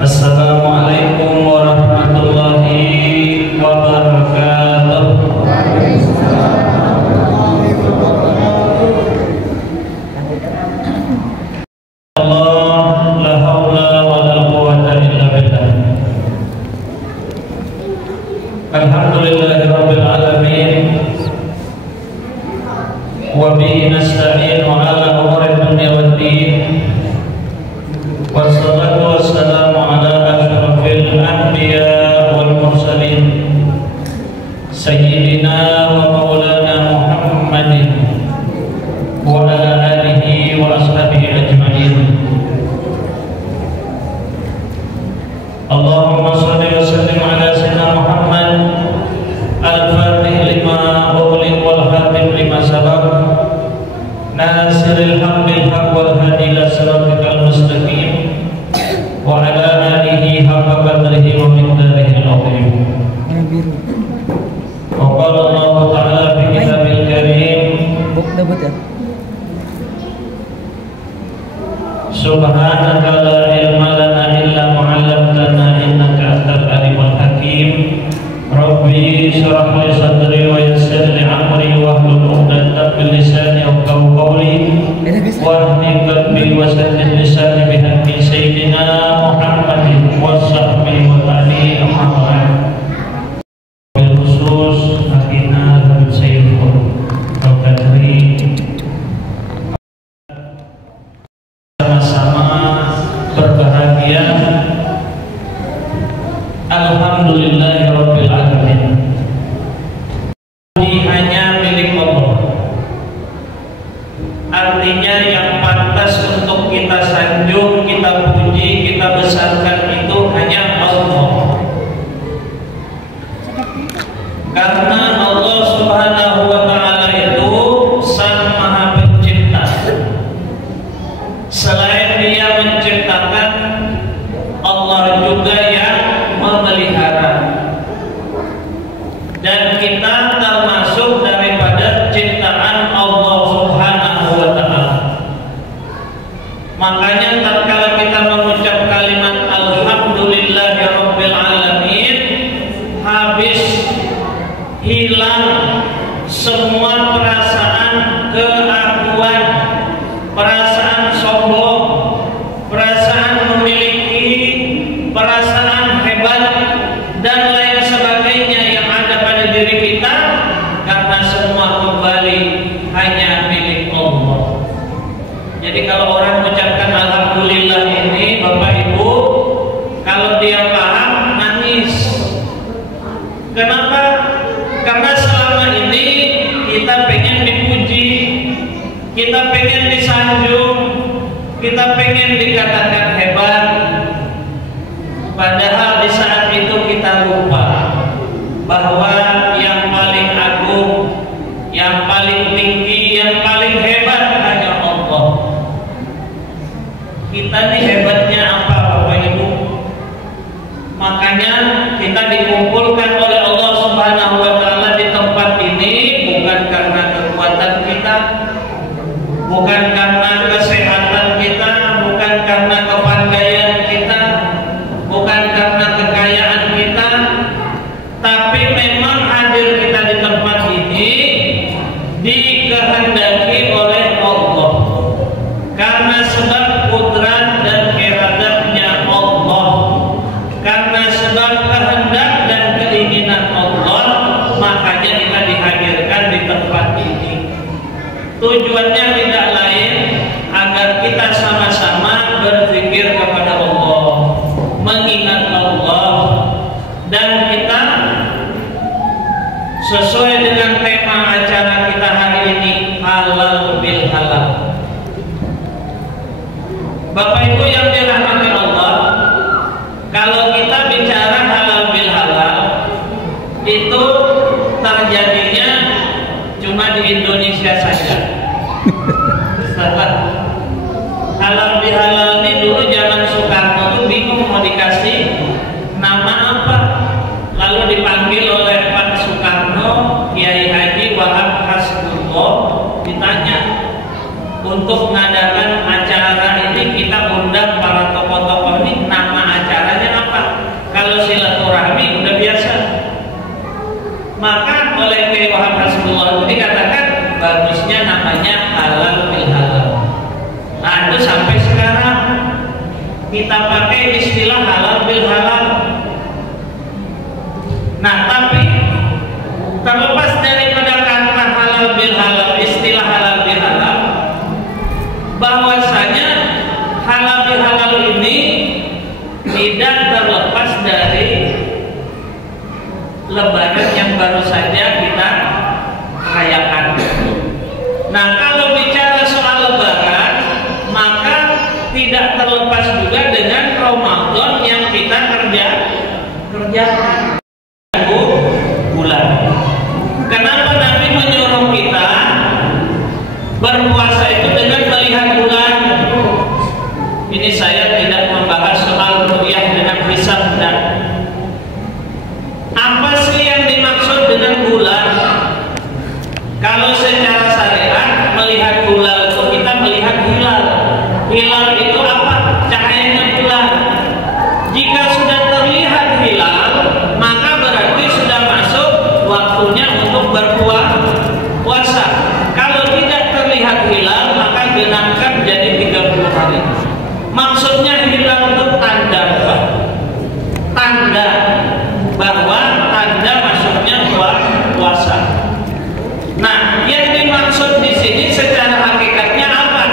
Assalamualaikum warahmatullahi wabarakatuh. Allah la haula wala quwwata illa billah. Alhamdulillahirabbil alamin. Wa bihi nasta'inu ala umuri dunya waddin. Wassalatu wassalamu ala asyrafil anbiya wal mursalin sayyidina wa maulana Muhammadin wa ala alihi wa ashabihi ajma'in. Allahumma shalli wa sallim ala sayyidina Muhammad al-fatih lima ughliq wal khatim lima sabaq nasiril haqqi haqq wal hadi ila siratikal mustaqim wa ala alihi haqqa qadrihi wa miqdarihi al-azim. Wa qala Allah ta'ala fi kitabil karim subhanaka la ilma lana illa ma 'allamtana innaka antal alimul hakim. Rabbi shrah li sadri wa yassir li amri wahlul 'uqdatam min lisani yafqahu qawli wahdini qalbi wa saddid lisani bihaqqi sayyidina Muhammadin wa sahbihi wa ali Muhammad. Bil khusus hakina dan sayyidul qadri sama-sama berbahagia. Alhamdulillahirabbil alamin. Ini hanya milik Allah. Artinya yang pantas untuk kita sanjung, kita puji, kita besarkan itu hanya Allah. Karena Allah Subhanahu wa ta'ala itu Sang Maha Pencipta. Selain Dia menciptakan, Allah juga yang memelihara. Dan kita termasuk daripada ciptaan Allah. Jadi kalau orang mengucapkan alhamdulillah ini, Bapak Ibu, kalau dia paham nangis. Kenapa? Karena selama ini kita pengen dipuji, kita pengen disanjung, kita pengen dikatakan hebat. Padahal di saat itu kita lupa bahwa yang paling agung, yang paling tinggi, yang paling hebat hanya Allah. Kita nih hebatnya apa, Bapak Ibu? Makanya kita dikumpulkan oleh Allah Subhanahu wa Ta'ala di tempat ini bukan karena kekuatan kita, bukan karena kesehatan kita, bukan karena kepandaian kita, bukan karena kekayaan kita, tapi memang hadir kita di tempat ini dikehendaki oleh Allah karena sebab kudrat dan iradatnya Allah, karena sebab kehendak dan keinginan Allah, makanya kita dihadirkan di tempat ini. Tujuannya tidak lain agar kita sama-sama berpikir kepada Allah, mengingat Allah, dan kita sesuai dengan tema acara kita hari ini, halal bil halal. Bapak Ibu yang dirahmati Allah, kalau kita bicara halal bil halal, itu terjadinya cuma di Indonesia saja. Halal bil halal ini dulu zaman Soekarno tuh bingung mau dikasih nama apa, lalu dipanggil oleh Pak Soekarno, Kiai Haji Wahab Hasbullah, ditanya untuk mengadakan acara ini kita undang para tokoh-tokoh ini, nama acaranya apa? Kalau silaturahmi udah biasa. Maka oleh Kiai Wahab Hasbullah itu dikatakan bagusnya namanya halal bil halal. Nah itu sampai sekarang kita pakai istilah halal bil halal. Nah tapi terlepas daripada kata halal bil halal, istilah halal bil halal, bahwasanya halal bil halal ini tidak terlepas dari Lebaran yang baru saja kita rayakan. Nah kalau bicara soal Lebaran, maka tidak terlepas juga dengan Ramadan yang kita kerjakan bulan. Kenapa Nabi menyuruh kita berpuasa itu dengan melihat bulan? Ini saya tidak membahas soal ru'yah dengan hisab dan apa sih yang dimaksud dengan bulan. Kalau secara syariat melihat bulan itu kita melihat hilal. Hilal itu apa? Cahayanya bulan. Jika sudah terlihat hilal, maka berarti sudah masuk waktunya untuk berpuasa. Kalau tidak terlihat hilal, maka genapkan jadi 30 hari. Maksudnya hilal itu tanda apa? Tanda bahwa tanda masuknya puasa. Nah, yang dimaksud di sini secara hakikatnya apa?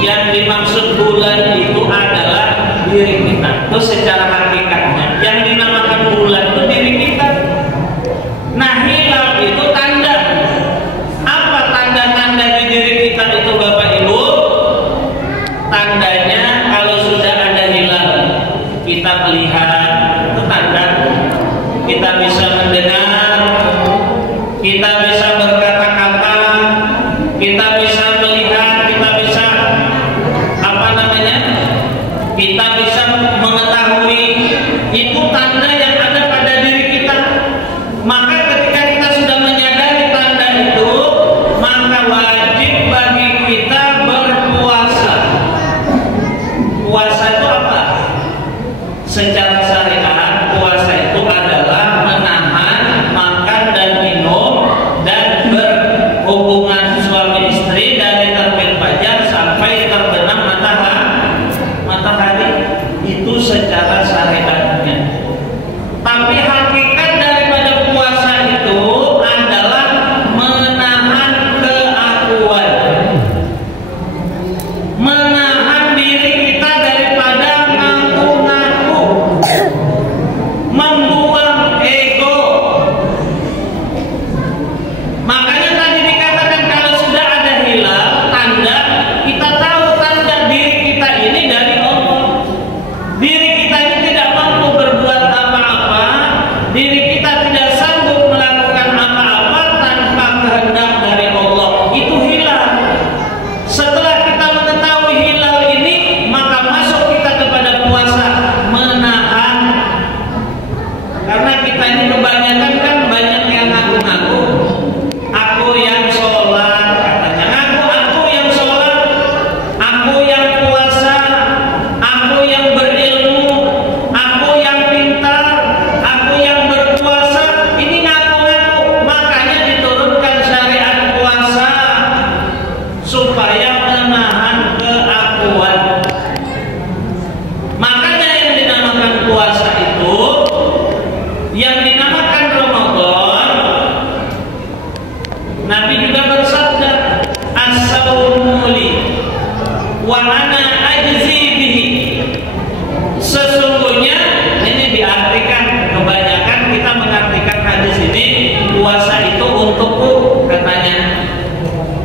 Yang dimaksud bulan itu adalah diri kita. Itu secara hakikatnya. Yang dinamakan bulan itu diri kita. Nah, hilal itu tanda. Apa tanda-tanda di diri kita itu, Bapak Ibu? Tandanya kalau sudah ada hilal, kita melihat, itu tanda. Kita bisa mendengar, kita bisa berkata-kata, kita bisa melihat, kita bisa kita bisa mengetahui. Itu tanda yang ada pada diri kita. Maka ketika kita sudah menyadari tanda itu, maka wajib bagi kita berpuasa. Puasa itu apa? Secara syariat, puasa itu adalah menahan makan dan minum dan berhubungan suami istri dan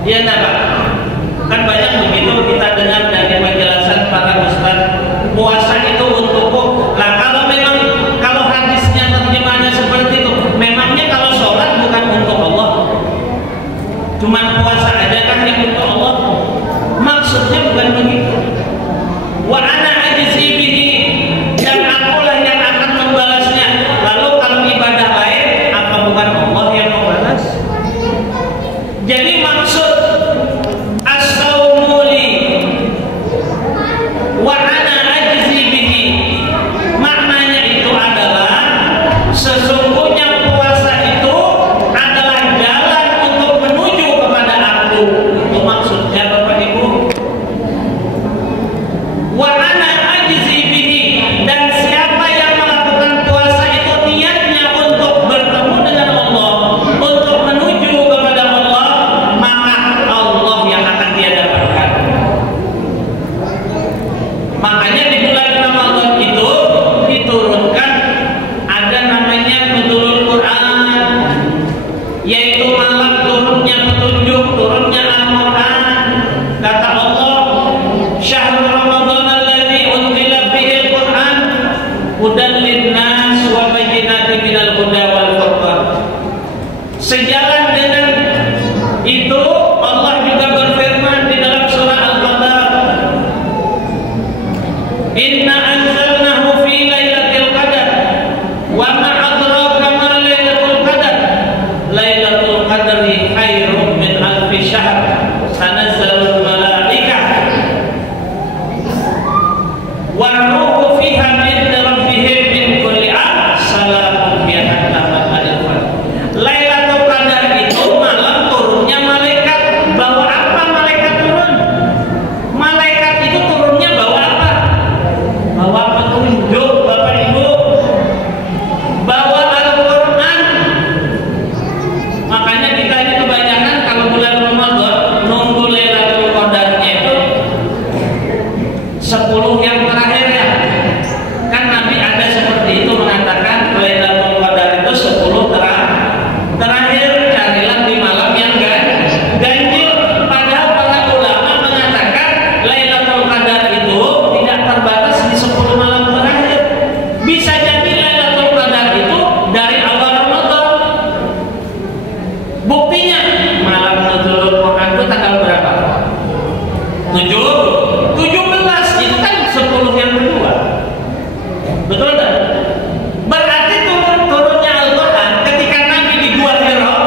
Iya enggak Pak? Kan banyak begitu kita dengar dari penjelasan para ustaz, puasa itu untukku. Lah kalau hadisnya terjemahannya seperti itu, memangnya kalau sholat bukan untuk Allah? Cuman puasa aja kan yang untuk Allah? Maksudnya bukan begitu. Wa ana ajzi bihi, dan akulah yang akan membalasnya. Lalu kalau ibadah lain, apa bukan Allah yang membalas? Jadi maksud as-saumu li wa ana ajzi bihi, maknanya itu adalah sesungguhnya puasa itu adalah jalan untuk menuju kepada aku. Itu maksudnya Bapak Ibu. Wa ana ajzi bihi, dan siapa yang melakukan puasa itu niatnya untuk bertemu dengan Allah, untuk menuju kepada Allah, maka Allah yang akan dia dapatkan. Makanya di bulan Ramadan itu diturunkan ada namanya nuzulul Quran, yaitu malam turunnya petunjuk, turunnya Al-Quran. Kata Allah, syahrul Ramadan alladzi unzila fihi al-Quran hudan linnas wa bayyinatin minal huda wal furqan. Sejalan dengan itu Allah juga berfirman di dalam surah Al-Qadar, inna anzalnahu fi lailatul qadar wa ma adraka ma lailatul qadar lailatul qadri khairum min alfi syahr tanazzalul malaikah wa ruhu fiha min rabbihim min kulli amr salamun hiya hatta matla'il fajr. Lailatul Qadar itu malam turunnya malaikat. Bawa apa malaikat turun? Malaikat itu turunnya bawa apa? Bawa petunjuk Bapak Ibu, bawa Al-Quran. Makanya kita ini kebanyakan kalau bulan Ramadan nunggu Lailatul Qadarnya itu 10 yang terakhir ya. Kan Nabi ada seperti itu, mengatakan Lailatul Qadar itu 10 terakhir, carilah di malam yang ganjil. Padahal para ulama mengatakan Lailatul Qadar itu tidak terbatas di 10 malam terakhir. Bisa jadi Lailatul Qadar itu dari awal Ramadan. Buktinya malam nuzulul Quran itu tanggal berapa? 17, itu kan 10 yang kedua. Betul tak? Berarti turunnya Al-Quran ketika Nabi di Gua Hira.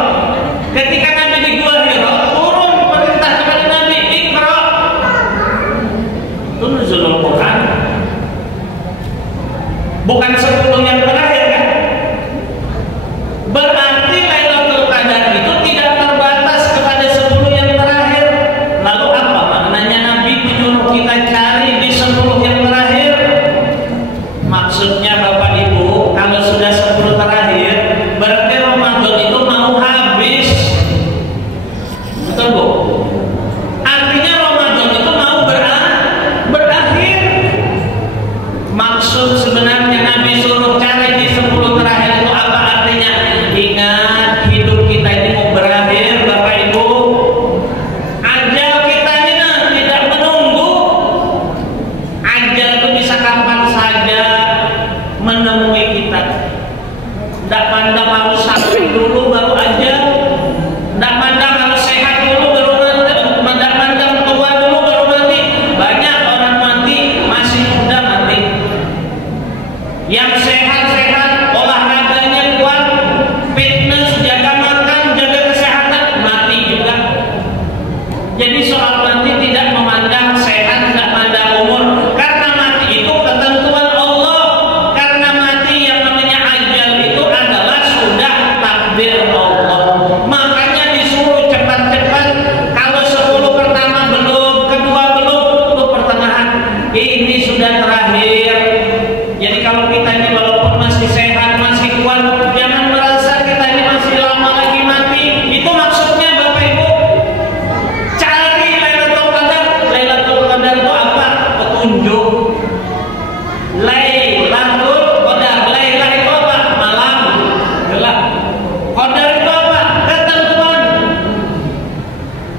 Ketika Nabi di Gua Hira, turun perintah kepada Nabi, Iqra. Itu nuzulul Quran. Bukan 10 yang terakhir kan? Berarti Lailatul Qadar itu tidak terbatas kepada 10 yang terakhir. Lalu apa maknanya Nabi menyuruh kita cari di 10 yang terakhir? Maksudnya Bapak Ibu, kalau sudah 10 terakhir, berarti Ramadan itu mau habis. Betul Bu? Artinya Ramadan itu mau berakhir. Maksud sebenarnya Nabi suruh cari di 10 terakhir itu apa artinya? Ingat, hidup kita ini mau berakhir Bapak Ibu. Ajal kita ini tidak menunggu. Ajal itu bisa kapan saja menemui kita. Tidak pandang harus sakit dulu baru ajal. Tidak pandang harus sehat dulu baru mati. Tidak pandang tua dulu baru mati. Banyak orang mati masih muda mati. Yang sehat-sehat, olahraganya kuat, fitness, jaga makan, jaga kesehatan, mati juga. Jadi soal mati tidak memandang sehat, tidak memandang umur. Karena mati itu ketentuan Allah. Karena mati yang namanya ajal itu adalah sudah takdir Allah. Makanya disuruh cepat-cepat. Kalau 10 pertama belum, kedua belum, untuk pertengahan ini sudah terakhir. Jadi kalau kita ini walaupun masih sehat, masih kuat, jangan merasa kita ini masih lama lagi mati. Itu maksudnya Bapak Ibu. Cari Lailatul Qadar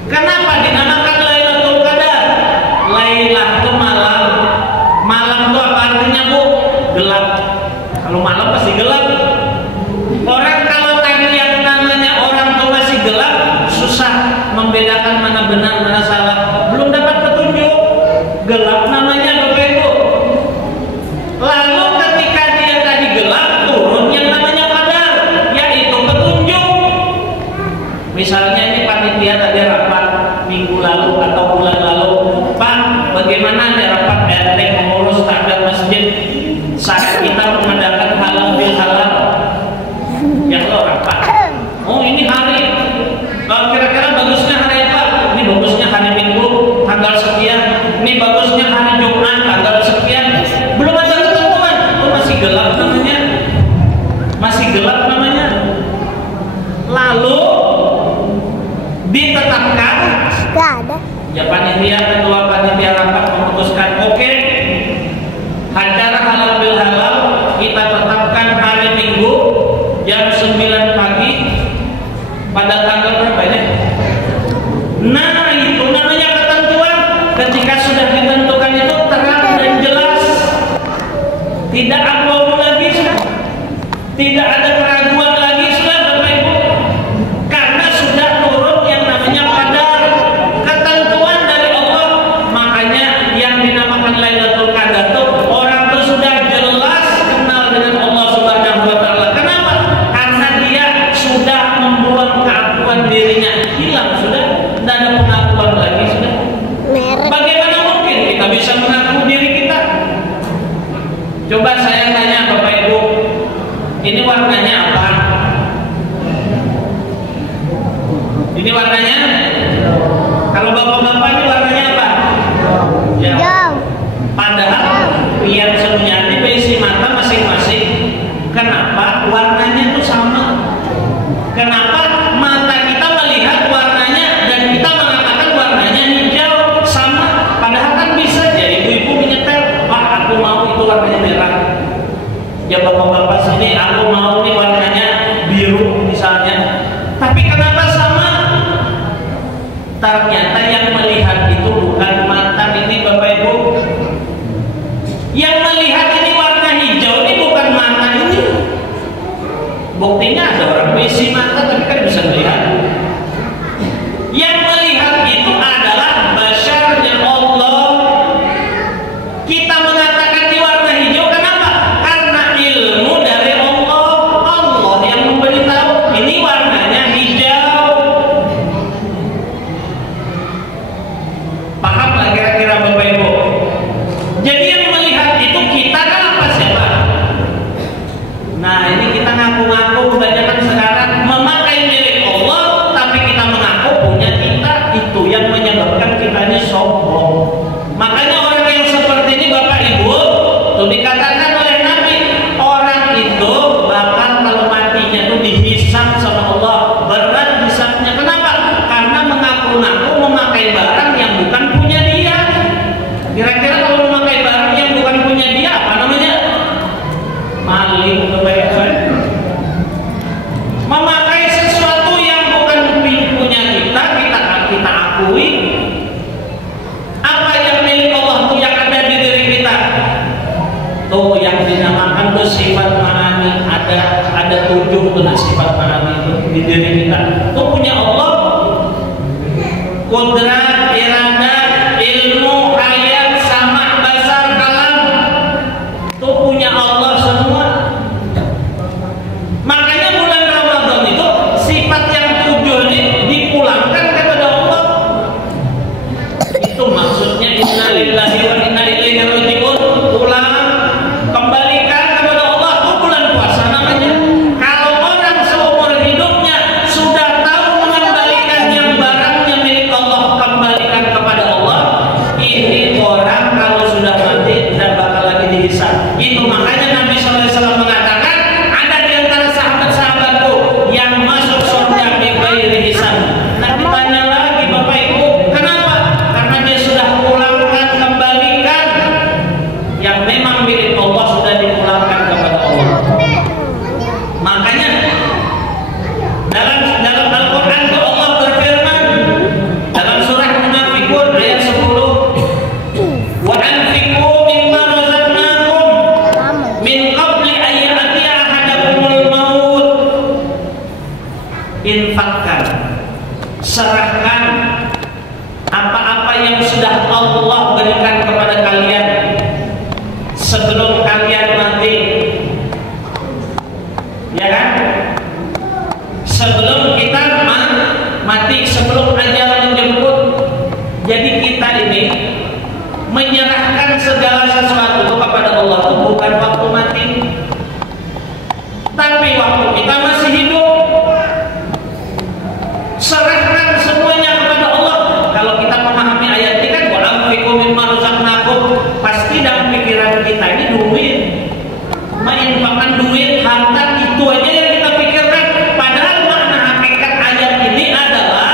Kenapa dinamakan Lailatul Qadar? Lailah itu malam. Malam itu apa artinya, Bu? Gelap. Kalau malam pasti gelap. Orang kalau tadi yang namanya orang itu masih gelap, susah membedakan mana benar mana salah. Belum dapat petunjuk. Gelap namanya, Bapak Ibu. Lalu ketika dia tadi gelap, turun yang namanya qadar, yaitu petunjuk. Misalnya ini panitia tadi rapat minggu lalu atau bulan lalu, Pak, bagaimana ada rapat RT mengurus takbir masjid saat kita mengadakan halal bil halal? Yang lo rapat. Oh ini hari, kira-kira bagusnya hari apa? Ini bagusnya hari Minggu tanggal sekian. Ini bagusnya hari Jumat tanggal sekian. Belum ada ketentuan. Oh masih gelap namanya. Masih gelap namanya. Lalu ditetapkan. Gak ada. Ya panitia, ketua panitia rapat memutuskan, oke, acara halal bil halal kita tetapkan hari Minggu jam 9 pagi pada tanggal berapa ya? Nah itu namanya ketentuan. Ketika sudah ditentukan itu terang dan jelas, tidak abu-abu lagi, tidak ada keraguan lagi, sudah Bapak Ibu, karena sudah turun yang namanya qadar, ketentuan dari Allah. Makanya yang dinamakan Lailatul Qadar itu orang itu sudah jelas kenal dengan Allah Subhanahu wa Ta'ala. Kenapa? Karena dia sudah membuang keakuan dirinya, hilang sudah, tidak ada pengakuan lagi sudah. Bagaimana mungkin kita bisa mengaku diri kita? Coba saya tanya Bapak Ibu, ini warnanya apa? Ini warnanya? Kalau bapak-bapak ini warnanya apa? Ya. Padahal lihat Suryati berisi mata masing-masing. Kenapa warnanya itu sama? Kenapa mata kita melihat warnanya dan kita mengatakan warnanya hijau sama? Padahal kan bisa jadi ibu-ibu menyetel, Pak aku mau itu warnanya merah. Ya bapak-bapak sini aku mau nih warnanya biru misalnya. Tapi kenapa sama? Ternyata yang melihat itu bukan mata ini Bapak Ibu. Yang melihat ini warna hijau ini bukan mata ini. Buktinya ada orang besi mata tapi kan bisa melihat. Yang melihat itu adalah basyarnya Allah. Kita mengatakan di warna hijau kenapa? Karena ilmu dari Allah. Allah yang memberitahu ini warnanya hijau. Paham lah kira-kira Bapak Ibu? Jadi yang melihat itu kita kan apa siapa? Nah ini kita ngaku-ngaku kebanyakan sekarang memakai milik Allah, tapi kita mengaku punya kita. Itu yang menyebabkan kita ini sombong. Makanya orang yang seperti ini Bapak Ibu, itu dikatakan oleh Nabi, orang itu bahkan kalau matinya itu dihisab sama Allah, berat hisabnya. Kenapa? Karena mengaku-ngaku memakai barang yang bukan punya dia. Kira-kira kalau memakai barang yang bukan punya dia apa namanya? Maling. Memakai sesuatu yang bukan punya kita, kita akui. Apa yang milik Allah itu yang ada di diri kita? Tuh yang dinamakan tuh sifat ma'ani. Ada 7 tuh sifat ma'ani itu di diri kita. Tuh punya Allah. Qudrat, iradah, ilmu, hayat, sama, basar, kalam. Tuh punya Allah semua. Makanya bulan Ramadan itu sifat yang 7 ini dipulangkan kepada Allah. Itu maksudnya innalillahi wa inna ilaihi raji'un. Pulang, kembalikan kepada Allah. Itu bulan puasa namanya. Kalau orang seumur hidupnya sudah tahu mengembalikan yang barangnya milik Allah kembali ini menyerahkan segala sesuatu kepada Allah itu bukan waktu mati, tapi waktu kita masih hidup. Serahkan semuanya kepada Allah. Kalau kita memahami ayat ini kan wa anfiqu mimma razaqnakum, pasti dalam pikiran kita ini duit, menginfakkan duit, harta, itu aja yang kita pikirkan. Padahal makna hakikat ayat ini adalah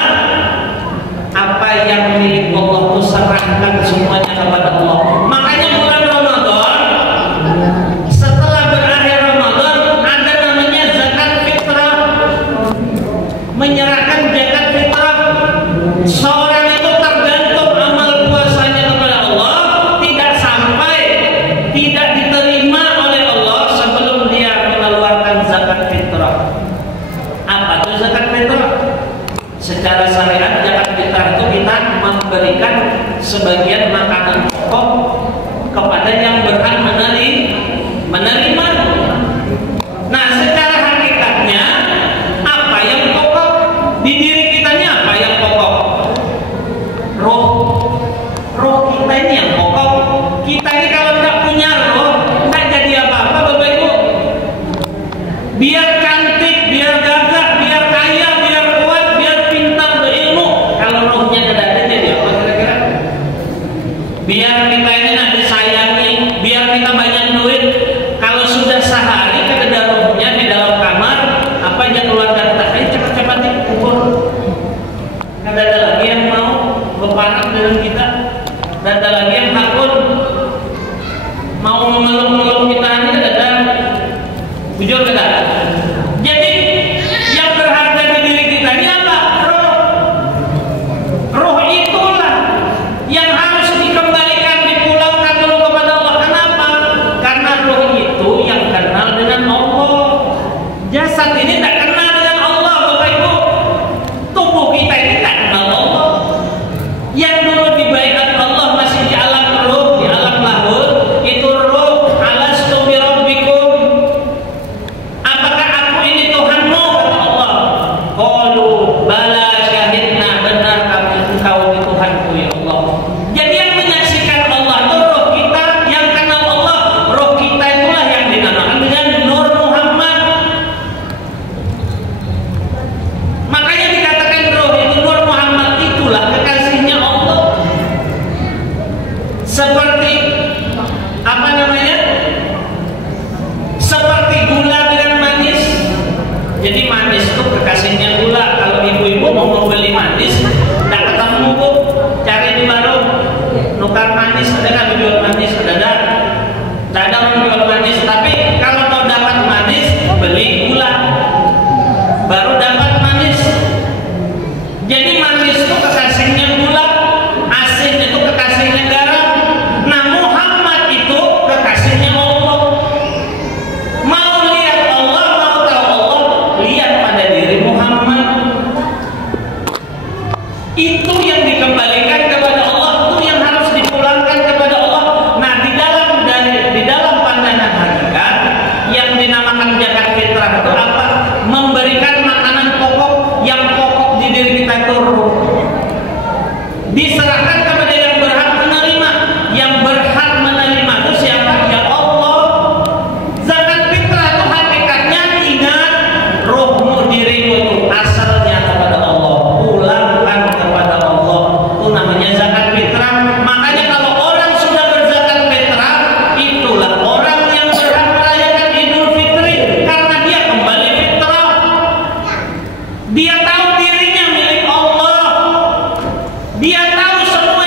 apa yang milik Allah itu serahkan semuanya kepada Allah. Makanya bulan Ramadan, setelah berakhir Ramadan, ada namanya zakat fitrah, menyerahkan zakat fitrah. Seorang itu tergantung amal puasanya kepada Allah, tidak sampai tidak diterima oleh Allah sebelum dia mengeluarkan zakat fitrah. Apa itu zakat fitrah? Secara syariat zakat fitrah itu kita memberikan sebagian makanan pokok kepada yang berhak menerima. Nah, secara hakikatnya apa yang pokok di diri kita ini? Apa yang pokok? Roh kita ini yang pokok. Kita ini kalau tidak punya roh, tidak jadi apa-apa, Bapak Ibu. Biar cantik, biar gagah, biar kaya, biar kuat, biar pintar, berilmu, kalau rohnya tidak ada, jadi apa kira-kira? Biar kita ini nak disayangi, biar kita banyak duit, kalau sudah sehari kan ada rohnya di dalam kamar, apa aja keluar dari tas, cepat-cepat dikubur. Tidak ada lagi yang mau berparang dengan kita, tidak ada lagi yang takut mau memeluk-meluk kita, ini tidak ada. Jujur tidak? Jadi yang berharga di diri kita ini apa? Roh itulah yang harus dikembalikan, dipulangkan dulu kepada Allah. Kenapa? Karena roh itu yang kenal dengan Allah. Jasad ini tidak kenal dengan Allah, Bapak Ibu. Tubuh kita ini tidak kenal Allah. Yang dulu dibaiat Allah masih di alam roh, di alam lahir, itu roh. Alastu bi rabbikum, apakah aku ini Tuhanmu? Kata Allah. Qalu bala syahidna, benar kami engkau ini Tuhanku ya Allah. Jadi yang menyaksikan Allah itu roh kita, yang kenal Allah. Roh kita itulah yang dinamakan dengan Nur Muhammad. Makanya dikatakan roh itu Nur Muhammad, itulah kekasihnya Allah. Seperti apa namanya? Seperti gula dengan manis. Jadi manis itu kekasihnya gula. Kalau ibu-ibu mau membeli manis, tidak ketemu Bu, cari di warung nukar manis, ada nggak jual manis? Tidak ada orang jual manis. Tapi kalau mau dapat manis, beli gula, baru dapat manis. Jadi manis itu kekasihnya gula, asin itu kekasihnya garam. Nah, Muhammad itu kekasihnya Allah. Mau lihat Allah, mau tahu Allah, lihat pada diri Muhammad. Itu yang dikembalikan kepada Allah, itu yang harus dipulangkan kepada Allah. Nah, di dalam pandangan hakikat yang dinamakan zakat fitrah itu apa? Memberikan makanan pokok, yang pokok di diri kita itu roh. Diserahkan kepada yang berhak menerima. Yang berhak menerima itu siapa? Ya Allah. Zakat fitrah itu hakikatnya, ingat, rohmu, dirimu itu asalnya kepada Allah, pulangkan kepada Allah. Itu namanya zakat fitrah. Makanya kalau orang sudah berzakat fitrah, itulah orang yang berhak merayakan Idul Fitri, karena dia kembali fitrah. Dia tahu dirinya milik Allah. Dia tahu semua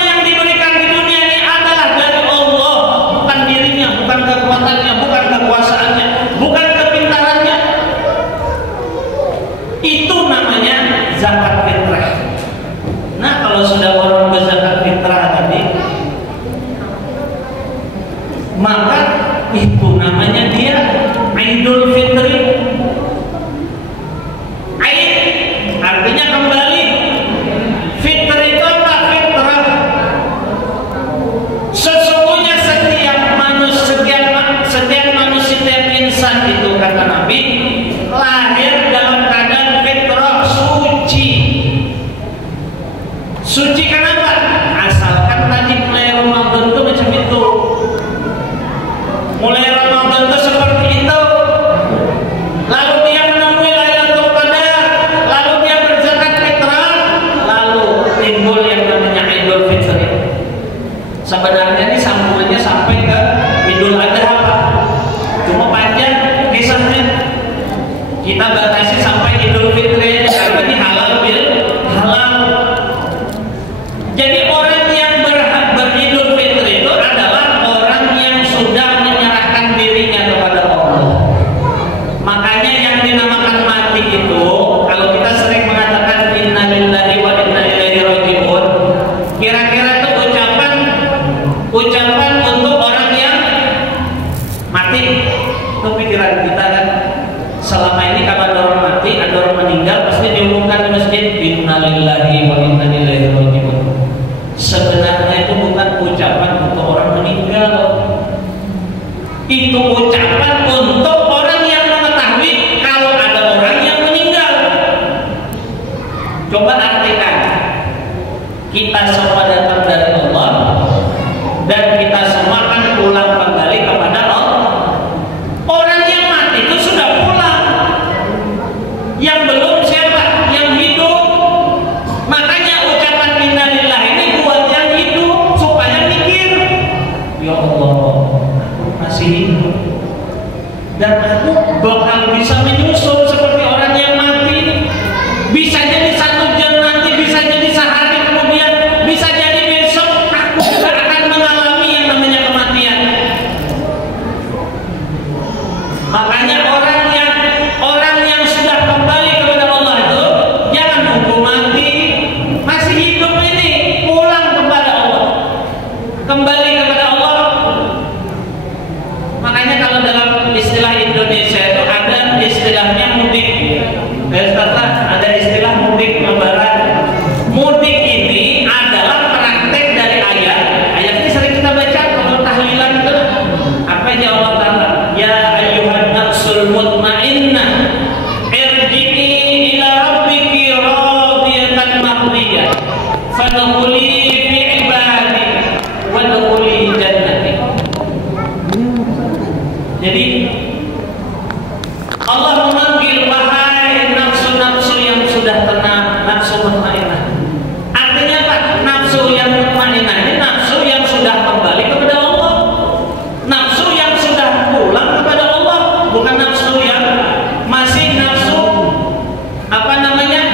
Jadi orang yang beridul fitri itu adalah orang yang sudah menyerahkan dirinya kepada Allah. Makanya yang dinamakan mati itu, kalau kita sering mengatakan inna lillahi wa inna ilaihi raji'un, kira-kira itu ucapan untuk orang yang mati. Itu pikiran kita kan. Selama ini kalau ada orang mati, ada orang meninggal, pasti diumumkan di masjid inna lillahi wa inna ilaihi raji'un. Sebenarnya itu bukan ucapan untuk orang meninggal. Itu ucapan untuk orang yang mengetahui kalau ada orang yang meninggal. Coba artikan, kita semua datang dari Allah dan kita semua akan pulang kembali kepada Allah. Orang yang mati itu sudah pulang. Yang belum siapa? Yang hidup. Makanya ucapan innalillah ini buat yang hidup supaya mikir, ya Allah, aku masih hidup dan aku bakal bisa menyusul seperti orang yang mati. Bisa jadi 1 jam nanti, bisa jadi sehari kemudian, bisa jadi besok aku juga akan mengalami yang namanya kematian. Makanya orang yang sudah kembali kepada Allah itu jangan nunggu mati, masih hidup ini pulang kepada Allah, kembali kepada Allah. Makanya kalau dalam istilah Indonesia itu ada istilahnya mudik. Ada istilah mudik lebaran. Mudik ini adalah praktek dari ayat. Ayat ini sering kita baca kalau tahlilan itu. Apa yang Allah Ta'ala? Ya ayyuhan nafsul mutmainnah irji'i ila rabbiki radiyatan mardiyah fadkhuli fi ibadi wadkhuli jannati. Jadi Allah memanggil wahai nafsu-nafsu yang sudah tenang, nafsu mutmainnah. Artinya apa? Nafsu yang mutmainnah ini nafsu yang sudah kembali kepada Allah, nafsu yang sudah pulang kepada Allah, bukan nafsu yang masih nafsu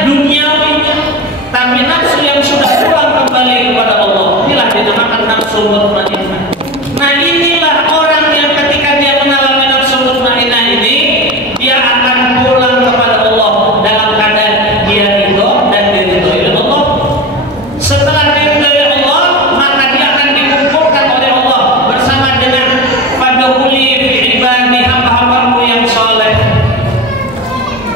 duniawinya, tapi nafsu yang sudah pulang kembali kepada Allah. Inilah dinamakan nafsu mutmainnah. Nah, inilah orang yang ketika dia mengalami nafsu mutmainnah ini, dia akan pulang kepada Allah dalam keadaan dia ridho dan diridhoi oleh Allah. Setelah diridhoi Allah, maka dia akan dikumpulkan oleh Allah bersama dengan fadkhuli fi ibadi, hamba-hambaku yang soleh,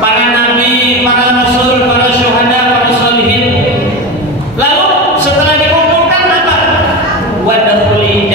para nabi, para rasul, para syuhada, para sholihin. Lalu setelah dikumpulkan apa? Wadkhuli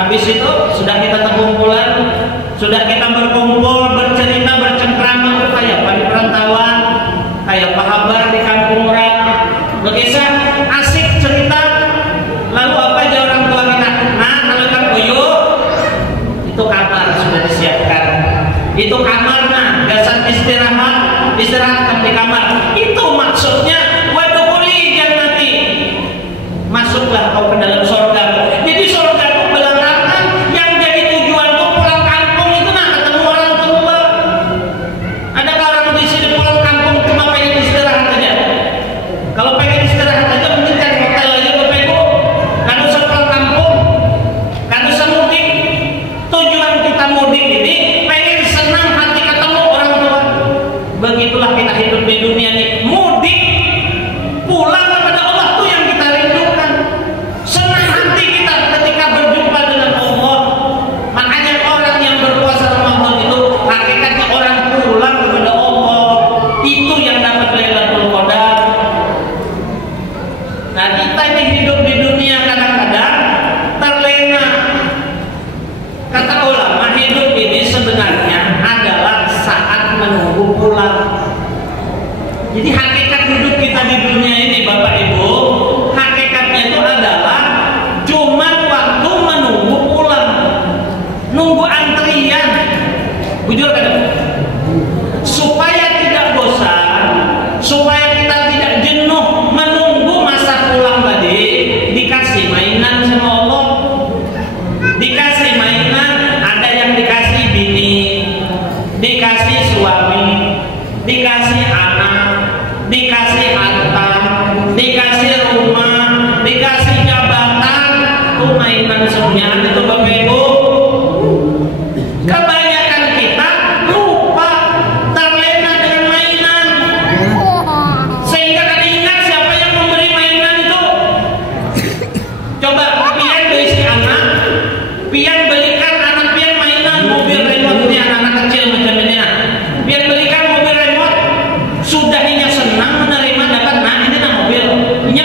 Habis itu sudah kita terkumpulan, sudah kita berkumpul, bercerita, bercengkrama, kayak pada perantauan, kayak pahabar di kampung orang, berkisah, asik cerita. Lalu apa aja orang tua kita? Nah, kalau kan uyuh, itu kamar sudah disiapkan. Itu kamar, nah, dasar istirahatkan di kamar. Itu maksudnya waduhuli jannati. Masuklah kau ke dalam surga. Jadi surga itu belakangan yang jadi tujuan tuh pulang kampung itu nah ketemu orang tua. Adakah orang di sini pulang kampung cuma pengen istirahat aja? Kalau pengen istirahat aja mending cari hotel aja Bapak Ibu. Kan usah pulang kampung, kan usah mudik. Tujuan kita mudik ini pengen senang hati ketemu orang tua. Begitulah kita hidup di dunia ini. Mudik pulang kepada Allah tuh yang kita rindukan. Senang hati kita ketika berjumpa dengan Allah. Makanya orang yang berpuasa Ramadan itu hakikatnya orang pulang kepada Allah. Itu yang dapat Lailatul Qadar. Nah, kita ini hidup di dunia kadang-kadang terlena. Kata ulama, hidup ini sebenarnya adalah saat menunggu pulang. Jadi hakikat hidup kita di dunia ini Bapak Ibu, hakikatnya itu adalah cuma waktu menunggu pulang, nunggu antrian. Bujur kan? Supaya tidak bosan, supaya kita tidak jenuh menunggu masa pulang tadi, dikasih mainan sama Allah. Dikasih mainan, ada yang dikasih bini, dikasih suami, dikasih anak, dikasih harta, dikasih rumah, dikasih jabatan. Itu mainan semuanya itu Bapak Ibu. Kebanyakan kita lupa, terlena dengan mainan, sehingga kan ingat siapa yang memberi mainan itu. Coba pian beli si anak, pian belikan anak pian mainan mobil remote ini, anak kecil macam ini. Pian belikan mobil remote, sudah inya senang menerima dapat nah ini nah mobil. Inya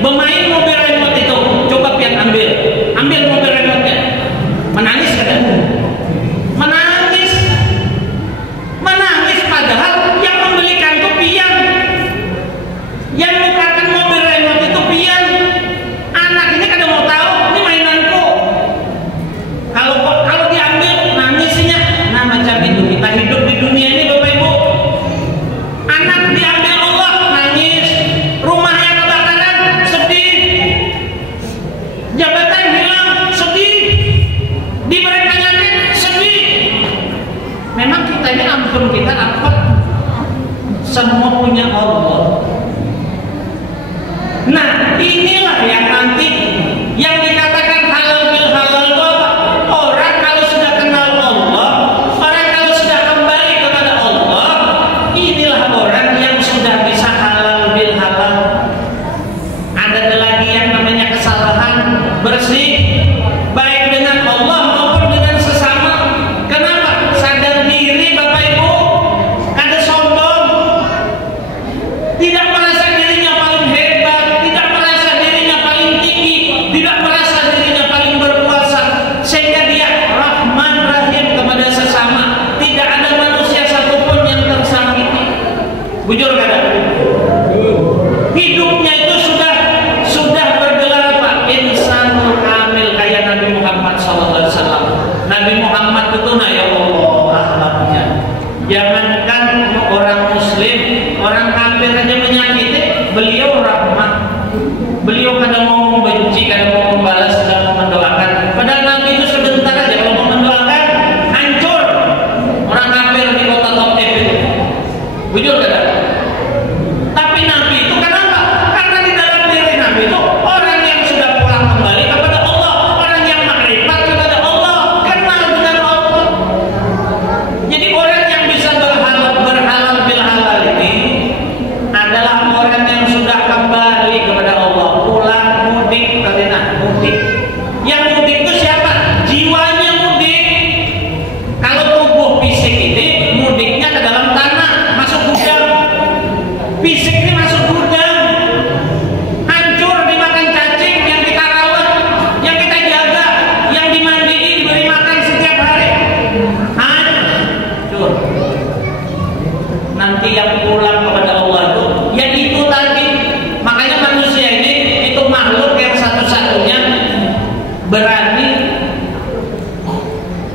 bermain mobil remote itu. Coba pian ambil mobil remote-nya. Menangis kadang. Menangis padahal yang membelikan itu pian. Yang bukan mobil remote itu pian. Anak ini kadang mau tahu ini mainanku. Kalau diambil nangisnya, nah macam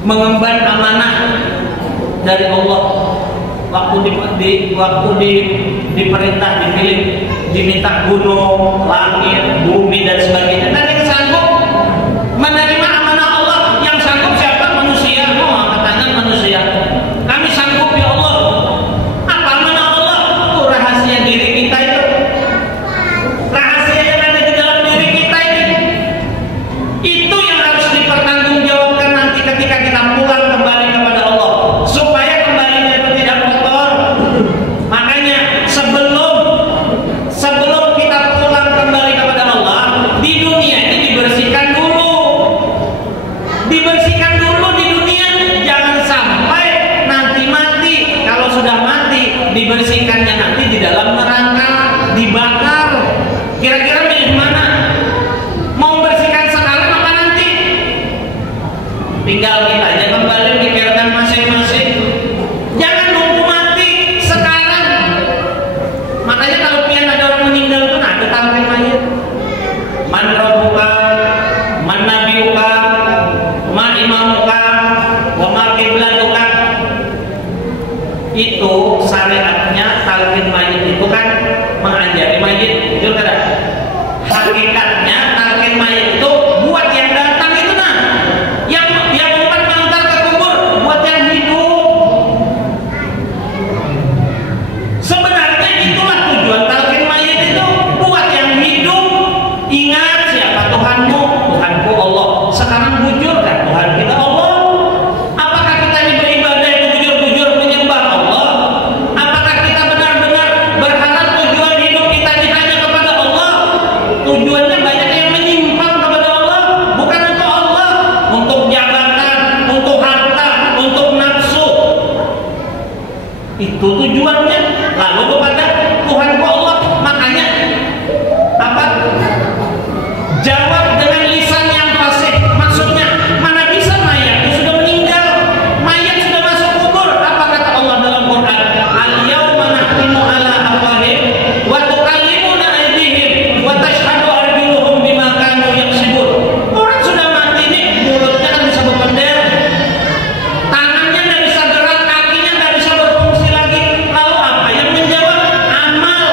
mengemban amanah dari Allah. Waktu diperintah, dipilih, diminta gunung, langit, bumi dan sebagainya. Dan yang sanggup menerima amanah Allah, yang sanggup siapa? Manusia. Angkat tangan manusia. Kami sanggup ya Allah. Apa amanah Allah? Rahasia diri kita itu. Rahasia yang ada di dalam diri kita ini. Itu yang harus dipertanggungjawabkan nanti ketika kita pulang kembali kepada Allah. Supaya kembalinya itu tidak kotor. Makanya sebelum kita pulang kembali kepada Allah, di dunia ini dibersihkan dulu. Dibersihkan dulu di dunia. Jangan sampai nanti mati. Kalau sudah mati, dibersihkannya nanti di dalam neraka, dibakar. Kira-kira milih mana? Mau bersihkan sekarang apa nanti? Tinggal kita aja kembali pikirkan masing-masing. Jangan nunggu mati sekarang. Makanya kalau pian ada orang meninggal itu ada talqin mayit. Man rabbuka, man nabiyuka, ma imamuka, wa ma qiblatuka. Itu syariatnya talqin mayit itu kan mengajari mayit, betul tidak? Hakikatnya talqin mayit itu buat yang datang itu nah, yang umpan mengantar ke kubur, buat yang hidup. Sebenarnya itulah tujuan talqin mayit itu, buat yang hidup. Ingat siapa Tuhanmu? Tuhanku Allah. Sekarang bujurkan Tuhan kita Allah. Apakah kita ini beribadah itu bujur-bujur menyembah Allah? Apakah kita benar-benar berharap tujuan hidup kita ini hanya kepada Allah? Tujuannya banyak yang menyimpang kepada Allah, bukan untuk Allah, untuk jabatan, untuk harta, untuk nafsu. Itu tujuannya. Lalu kepada Tuhanku Allah. Makanya apa? Jawab dengan lisan yang fasih. Maksudnya, mana bisa mayat itu sudah meninggal, mayat sudah masuk kubur. Apa kata Allah dalam Quran? Al-yawma nahtimu ala afwahihim wa tukallimuna aydihim wa tashhadu arjuluhum bima kanu yaksibun. Orang sudah mati ini, mulutnya kan bisa berbendel, tangannya nggak bisa gerak, kakinya nggak bisa berfungsi lagi. Lalu apa yang menjawab? Amal.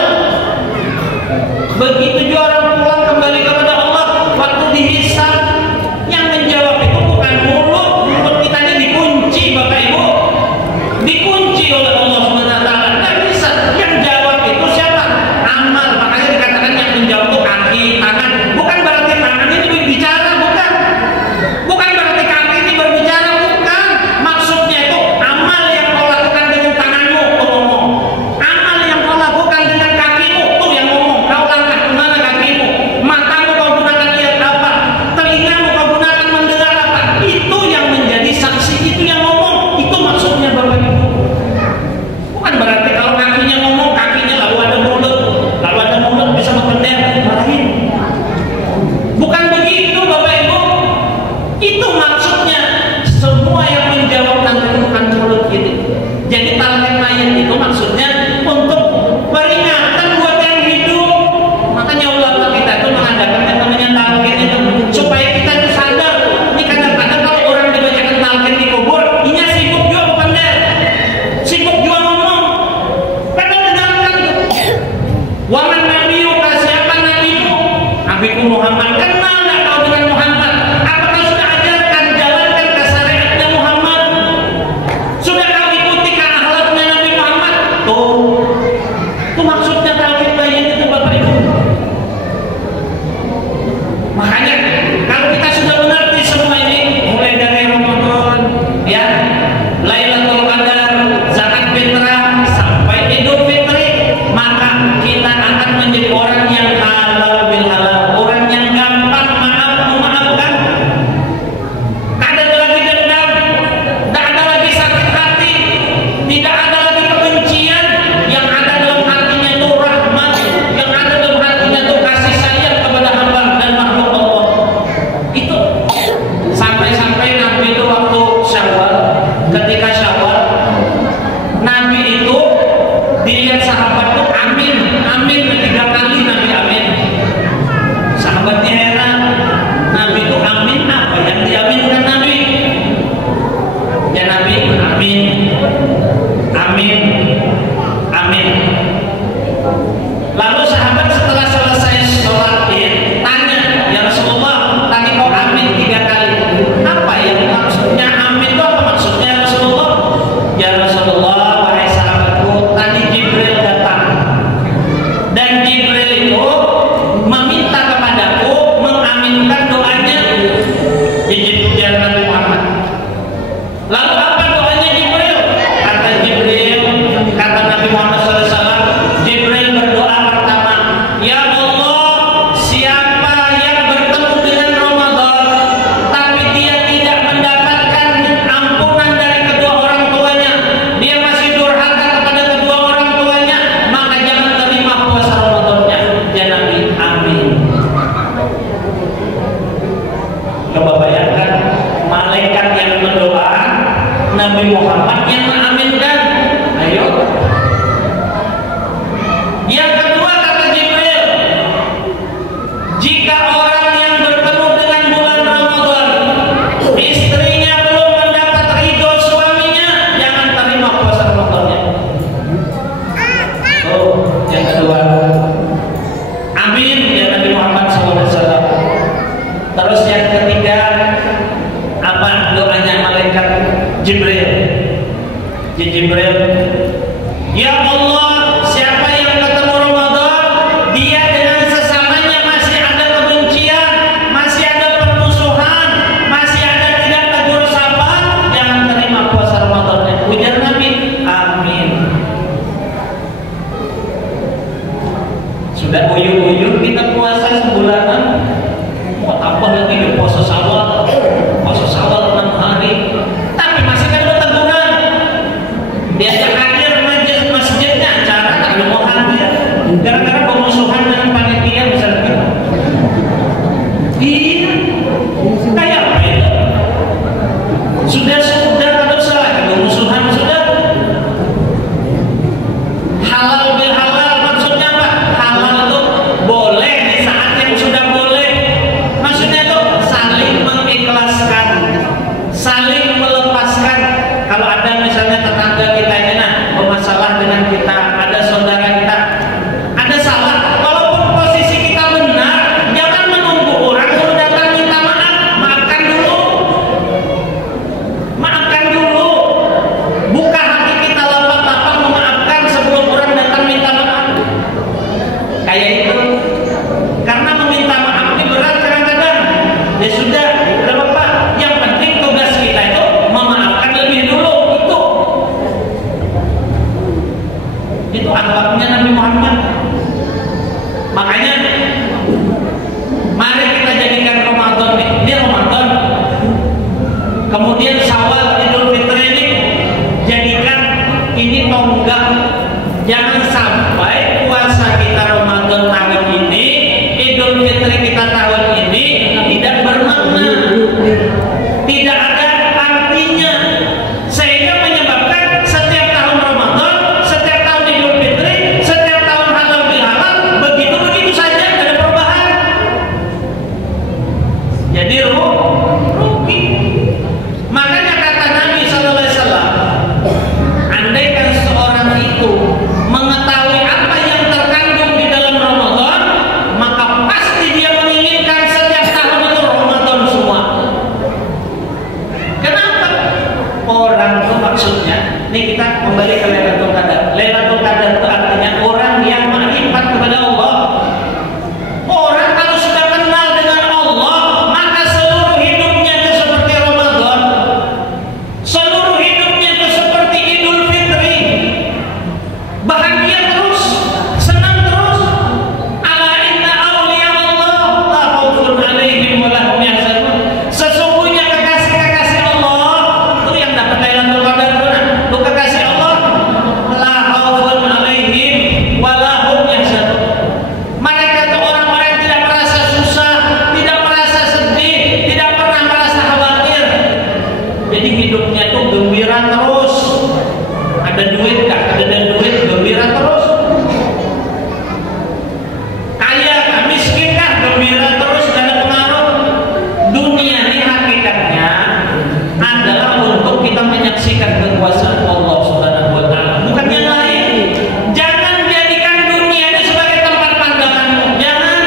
Begitu juga orang pulang kembali kepada Allah, waktu Coba bayangkan malaikat yang berdoa, Nabi Muhammad yang mengaminkan. Ayo. Yang kedua kata Jibril, jika orang yang bertemu dengan bulan Ramadan istrinya belum mendapat ridho suaminya, jangan terima puasa Ramadannya. Oh, yang kedua, amin ya Nabi Muhammad SAW. Terus yang ketiga, apa doanya malaikat Jibril? Jibril, ya Allah, siapa yang ketemu Ramadan, dia dengan sesamanya masih ada kebencian, masih ada permusuhan, masih ada tidak tegur sapa, jangan terima puasa Ramadannya. Ujar Nabi, amin. Sudah uyuh-uyuh kita puasa sebulanan, mau tambah lagi ke puasa Syawal 6 hari, tapi masih ada teguran. Diajak hadir masjidnya, acara tak mau hadir, gara-gara pemusuhan dengan panitia misalnya. Iya, kayak apa itu? Sudah kalau salah pemusuhan sudah. Halal bil halal maksudnya apa? Halal itu boleh di saat yang sudah boleh. Maksudnya itu saling mengikhlaskan, saling melepaskan. Kalau ada misalnya tetangga kita ini bermasalah dengan kita, ada saudara kita, ada salah, walaupun posisi kita benar, jangan menunggu orang baru datang minta maaf. Maafkan dulu, buka hati kita lapang-lapang memaafkan sebelum orang datang minta maaf. Kayak itu, karena meminta maaf ini berat kadang-kadang. Ya sudah, tidak apa-apa. Yang penting tugas kita itu memaafkan lebih dulu. Itu akhlaknya Nabi Muhammad. Makanya mari kita jadikan Ramadan ini Ramadan, kemudian Syawal, Idul Fitri ini jadikan ini tonggak. Jangan sampai puasa kita Ramadan tahun ini, Idul Fitri kita tahun ini tidak bermakna, tidak ada artinya, sehingga menyebabkan setiap tahun Ramadan, setiap tahun Idul Fitri, setiap tahun halal bil halal begitu saja, tidak ada perubahan. Jadi rugi. Makanya kata Nabi SAW, andaikan seorang itu mengetahui apa yang terkandung di dalam Ramadan, maka pasti dia menginginkan setiap tahun itu Ramadan semua. Kenapa? Orang itu maksudnya, ini kita kembali ke Lailatul Qadar. Lailatul Qadar itu artinya orang yang makrifat kepada Allah. Orang kalau sudah kenal dengan Allah, maka seluruh hidupnya itu seperti Ramadan, seluruh hidupnya itu seperti Idul Fitri, bahagia terus, senang terus. Ala inna awliya Allah la khaufun alaihim wa la hum yahzanun. Sesungguhnya kekasih-kekasih Allah itu yang dapat Lailatul Qadar itu kekasih Allah, la khaufun alaihim wa la hum yahzanun. Mereka itu orang-orang yang tidak merasa susah, tidak merasa sedih, tidak pernah merasa khawatir. Jadi hidupnya itu gembira terus. Ada duit kah? Ada duit, gembira terus. Kaya kah? Miskin kah? Gembira terus, tidak ada pengaruh. Dunia ini hakikatnya adalah untuk kita menyaksikan kekuasaan Allah Subhanahu wa Ta'ala, bukan yang lain. Jangan jadikan dunia ini sebagai tempat pandanganmu. Jangan.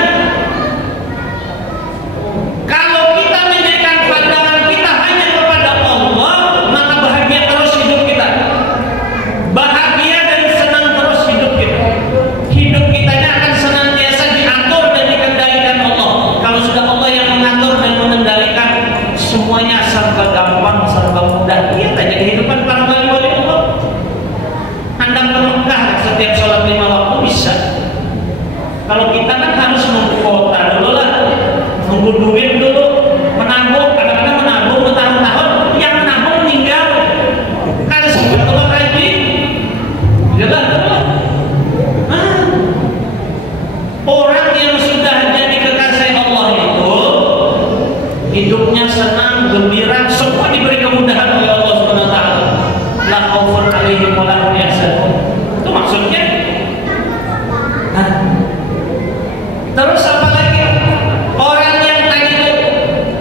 Kalau kita menjadikan pandangan kita hanya kepada Allah, maka bahagia terus hidup kita. Bahagia dan senang terus hidup kita. Hidup kitanya akan senantiasa diatur dan dikendalikan Allah. Kalau sudah Allah yang mengatur dan mengendalikan, semuanya serba gampang, serba mudah. Lihat aja kehidupan para wali-wali Allah. Handang ke Mekah setiap sholat 5 waktu bisa. Kalau kita kan harus nunggu kuota dulu lah, nunggu duit dulu, menabung, kadang-kadang menabung bertahun-tahun, yang menabung meninggal. Kalau sempat Allah haji, jelas. Orang yang sudah jadi kekasih Allah itu hidupnya senang, gembira, semua diberi kemudahan oleh Allah Subhanahu wa taala. La khaufun 'alaihim wa la hum yahzanun. Itu maksudnya. Nah, terus apa lagi? Orang yang tadi itu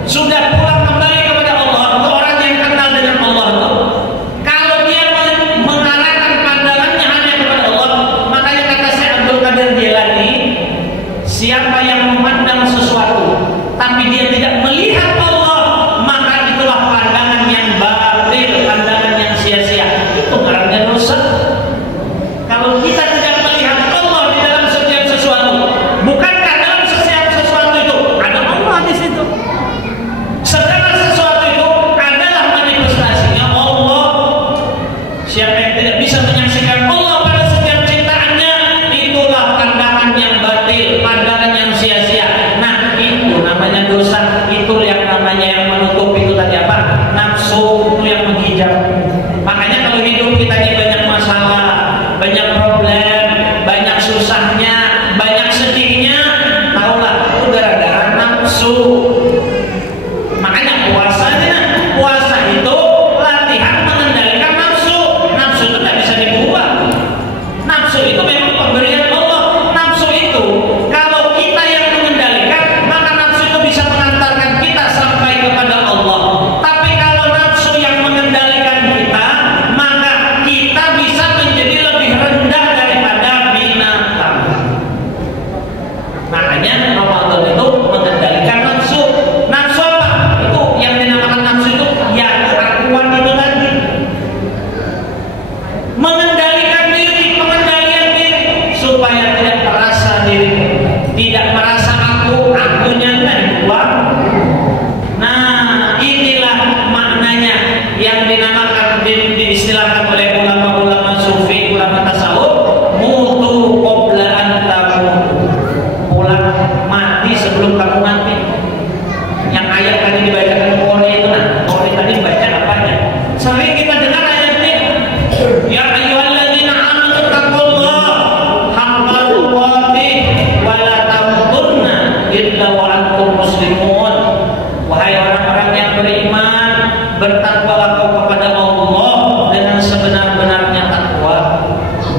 sudah pulang kembali kepada Allah, itu orang yang kenal dengan Allah itu, kalau dia mengarahkan pandangannya hanya kepada Allah, makanya kata Syekh Abdul Qadir Jilani, siapa yang memandang sesuatu tapi dia tidak melihat Allah, maka itulah pandangan yang batil, pandangan yang sia-sia. Itu ngarannya dosa. Kalau kita tidak melihat Allah di dalam setiap sesuatu, bukankah dalam setiap sesuatu itu ada Allah di situ? Segala sesuatu itu adalah manifestasinya Allah. Siapa yang tidak bisa menyaksikan Allah pada setiap ciptaannya, itulah pandangan yang batil, pandangan yang sia-sia. Nah, itu namanya dosa. Itu yang namanya yang menutup itu tadi apa? Nafsu, itu yang menghijab. Makanya kalau hidup kita ini banyak masalah, banyak problem, banyak susahnya, banyak sedihnya, tahulah itu gara-gara nafsu. Makanya puasa itu latihan mengendalikan nafsu. Nafsu itu tidak bisa dibuang. Nafsu itu memang pemberian Allah. Nafsu itu kalau kita yang mengendalikan, maka nafsu itu bisa mengantarkan kita sampai kepada Allah. Tapi kalau nafsu yang mengendalikan kita, maka kita bisa menjadi lebih rendah daripada binatang. Makanya Ramadan itu mengendalikan nafsu. Nafsu apa? Itu yang dinamakan nafsu itu ya kerakuan itu tadi. Mengendalikan diri, pengendalian diri supaya tidak merasa diri, tidak merasa akunya dibuang. Nah, inilah maknanya yang dinamakan diistilahkan oleh ulama-ulama sufi, ulama tasawuf, mutu qabla an tamut. Pulang mati sebelum kamu mati. Yang ayat tadi dibacakan Qori itu, nah, Qori tadi baca apanya? Sering kita dengar ayat ini. Ya ayyuhalladzina amanu taqullaha haqqa tuqatih wa la tamutunna illa wa antum muslimun. Wahai orang-orang yang beriman, bertakwalah kau kepada Allah dengan sebenar-benarnya takwa,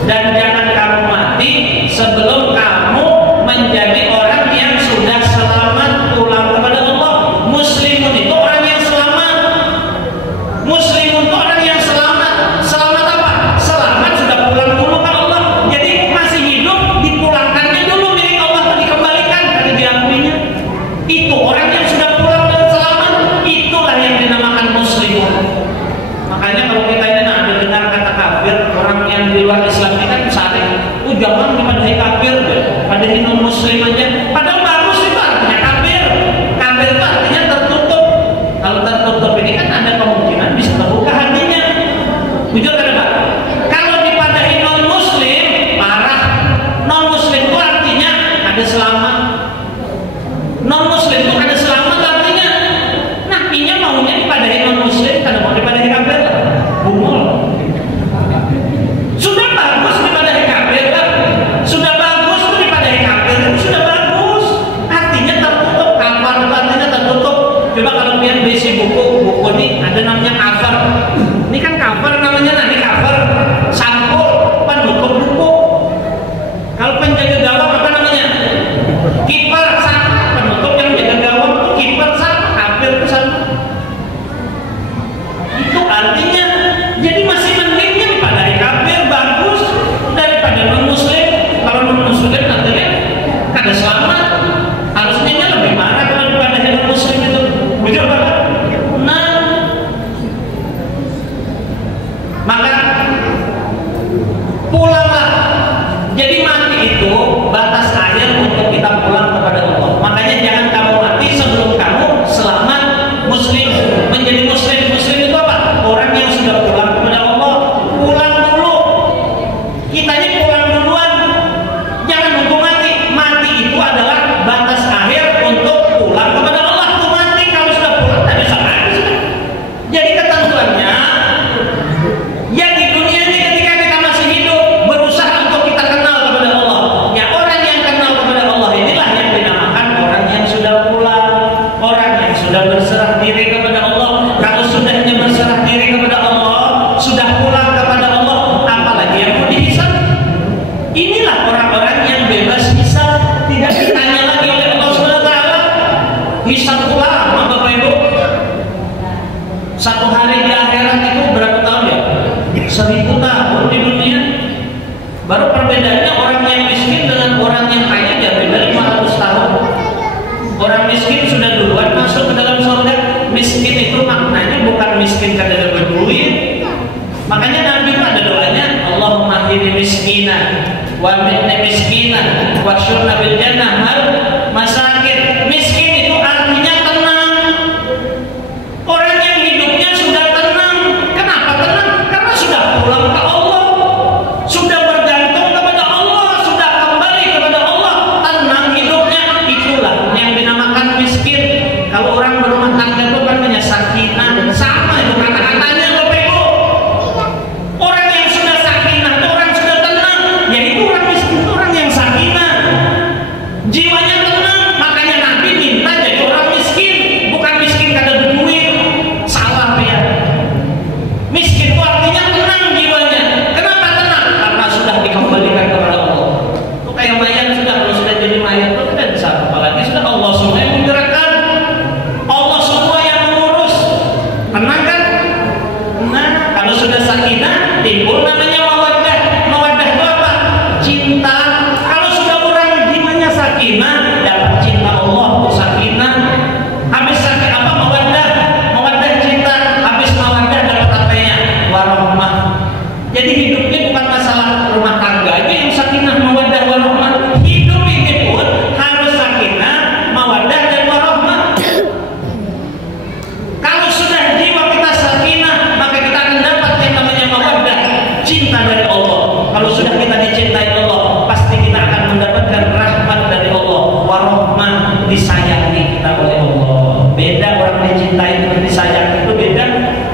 dan jangan kamu mati sebelum kamu menjadi orang yang sudah selamat pulang kepada Allah. Muslimun itu orang yang selamat. Muslimun itu orang yang selamat. Selamat apa? Selamat sudah pulang dulu ke Allah. Jadi masih hidup, dipulangkannya dulu milik Allah, dikembalikan karena diakuinya. Itu orang yang sudah pulang dan selamat. Itulah yang dinamakan muslimun. Makanya kalau kita ini dengar kata kafir, orang yang di luar Islam ini kan saling, jangan dipadahi kafir, padahi non muslim aja. Padahal bagus itu artinya kafir. Kafir itu artinya tertutup. Kalau tertutup ini kan ada kemungkinan bisa terbuka hatinya. Jujur kan Pak? Kalau dipadahi non muslim, parah. Non muslim itu artinya ada selamat. Non muslim itu ada selamat artinya. Nah, ini maunya dipadahi non muslim, karena mau dipadahi kafir, bungul. Sudah bagus dipadahi kafir, sudah bagus itu dipadahi kafir, sudah bagus. Artinya tertutup, kafar itu artinya tertutup. Coba kalau kalian besi buku ini ada namanya cover. Ini kan cover namanya, nanti cover sampul penutup buku. Kalau penjaga gawang apa namanya? Kiper, sama penutup yang jaga gawang itu kiper, sama kafir itu sama. Itu artinya jadi masih mendingnya dipadahi kafir bagus daripada non muslim. Kalau non muslim artinya kada selamat. Harusnya lebih marah kalau dipadahi non muslim itu. Betul Pak? Nah, maka sudah berserah diri kepada Allah, kalau sudahnya berserah diri kepada Allah, sudah pulang kepada Allah, apalagi yang mau dihisab? Inilah orang-orang yang bebas hisab, tidak ditanya lagi oleh Allah SWT. Hisab pula, Bapak Ibu. Satu hari di akhirat itu berapa tahun ya? 1000 tahun di dunia. Baru perbedaannya orang yang miskin dengan orang yang kaya ya beda 500 tahun. Orang miskin sudah duluan masuk ke dalam surga. Miskin itu maknanya bukan miskin karena berduit. Makanya Nabi ada doanya, Allahumma hdini miskinan wa mitni miskinan wa syurna bil jannah mal masakin. Miskin itu artinya tenang. Orang yang hidupnya sudah tenang. Kenapa tenang? Karena sudah pulang ke Allah, sudah bergantung kepada Allah, sudah kembali kepada Allah, tenang hidupnya. Itulah yang dinamakan miskin. Kalau orang berumah tangga itu kan punya sakinah, sama itu kata-katanya Bapak Ibu. Orang yang sudah sakinah itu orang sudah tenang, yaitu orang miskin itu orang yang sakinah, jiwanya tenang. Makanya Nabi minta jadi orang miskin, bukan miskin karena berduit. Salah ya. Miskin itu artinya tenang jiwanya. Kenapa tenang? Karena sudah dikembalikan kepada Allah. Itu kayak mayat sudah, kalau sudah jadi mayat itu tidak bisa apalagi, sudah Allah semua yang menggerakkan, Allah semua yang mengurus. Tenang kan? Nah, kalau sudah sakinah timbul namanya mawaddah. Mawaddah itu apa? Cinta. Kalau sudah orang jiwanya sakinah, dapat cinta Allah, itu sakinah. Habis sakit apa? Mawaddah. Mawaddah cinta. Habis mawaddah dapat apanya? Warahmah. Jadi hidupnya bukan masalah rumah tangga aja yang sakinah, mawaddah, warahmah. Hidup ini pun harus sakinah, mawaddah, dan warahmah. Kalau sudah jiwa kita sakinah, maka kita akan dapat yang namanya mawaddah, cinta dari Allah. Kalau sudah kita dicintai Allah, pasti kita akan mendapatkan rahmat dari Allah. Warahmah, disayangi kita oleh Allah. Beda orang dicintai dengan disayang itu beda.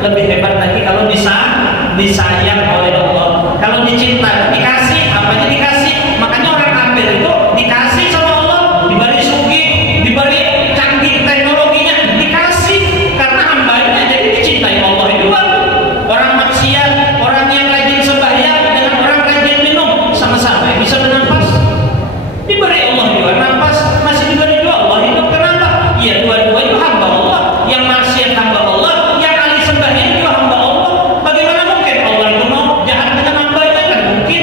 Lebih hebat lagi kalau disayang oleh Allah. Kalau dicinta, dikasih, apanya dikasih. Makanya orang kafir itu dikasih sama Allah, diberi sugih, diberi canggih teknologinya, dikasih karena hambanya, jadi dicintai Allah juga. Orang maksiat, orang yang rajin sembahyang dengan orang rajin minum sama-sama bisa bernafas, diberi Allah juga nafas, masih diberi juga Allah hidup. Kenapa? Ya dua-duanya hamba Allah. Yang maksiat hamba Allah, yang ahli sembahyang juga hamba Allah. Bagaimana mungkin Allah itu mau jahat dengan hambanya? Kan mungkin.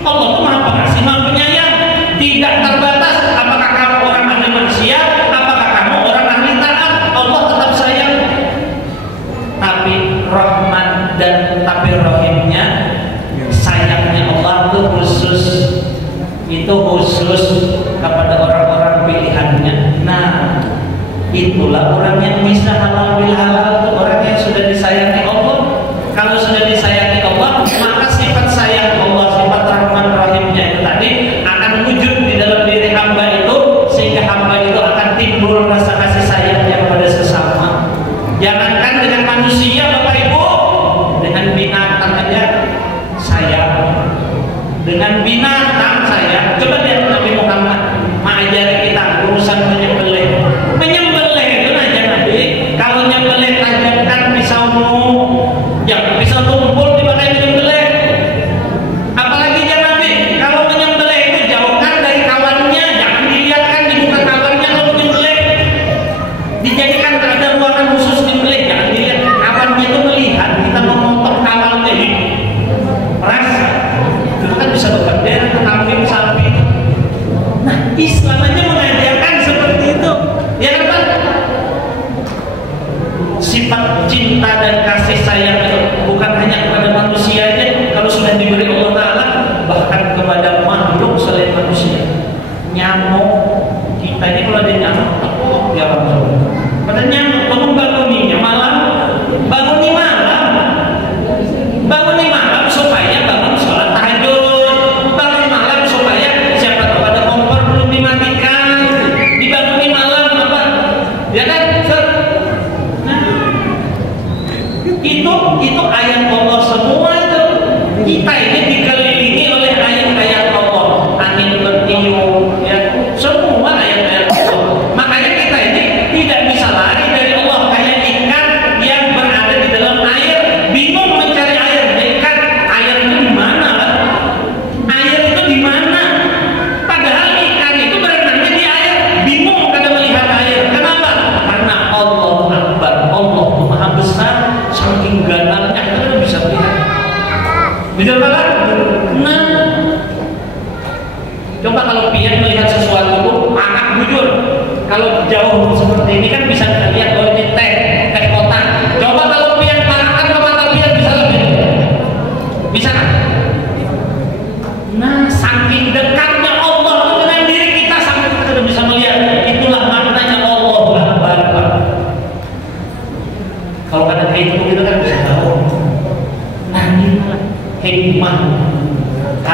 Allah itu maha pengasih, maha penyayang, tidak terbatas. Apakah kamu orang ahli maksiat, apakah kamu orang ahli taat, Allah tetap sayang. Tapi rahman dan tapi rahimnya, sayangnya Allah itu khusus. Itu khusus kepada orang-orang pilihannya. Nah, itulah orang yang bisa halal bil halal, orang yang sudah disayangi Allah. Kalau sudah disayangi Allah, maka sifat sayang Allah, sifat rahman rahimnya itu tadi akan wujud di dalam diri hamba itu, sehingga hamba itu akan timbul rasa kasih sayangnya kepada sesama. Jangankan dengan manusia Bapak Ibu, dengan binatang aja sayang. Dengan binatang sayang. Coba lihat Nabi Muhammad mengajari kita urusan menyembelih. Menyembelih itu aja Nabi. Kalau nyembelih tajamkan pisaumu, jangan pisau tumpul dipakai menyembelih. Apalagi jangan Nabi, kalau menyembelih itu jauhkan dari kawannya, jangan dilihatkan di muka kawannya kalau menyembelih. Dijadikan ada ruangan khusus menyembelih, jangan dilihat. Kawannya itu melihat kita memotong kawannya ini. Rasa itu kan bisa bekerja, kambing, sapi. Nah, Islam aja mengajarkan seperti itu. Ya kan Pak? Sifat cinta dan kasih sayang itu bukan hanya kepada manusia aja. Kalau sudah diberi Allah Ta'ala, bahkan kepada makhluk selain manusia. Nyamuk, kita ini kalau ada nyamuk, ya langsung. Pada nyamuk, kamu bangun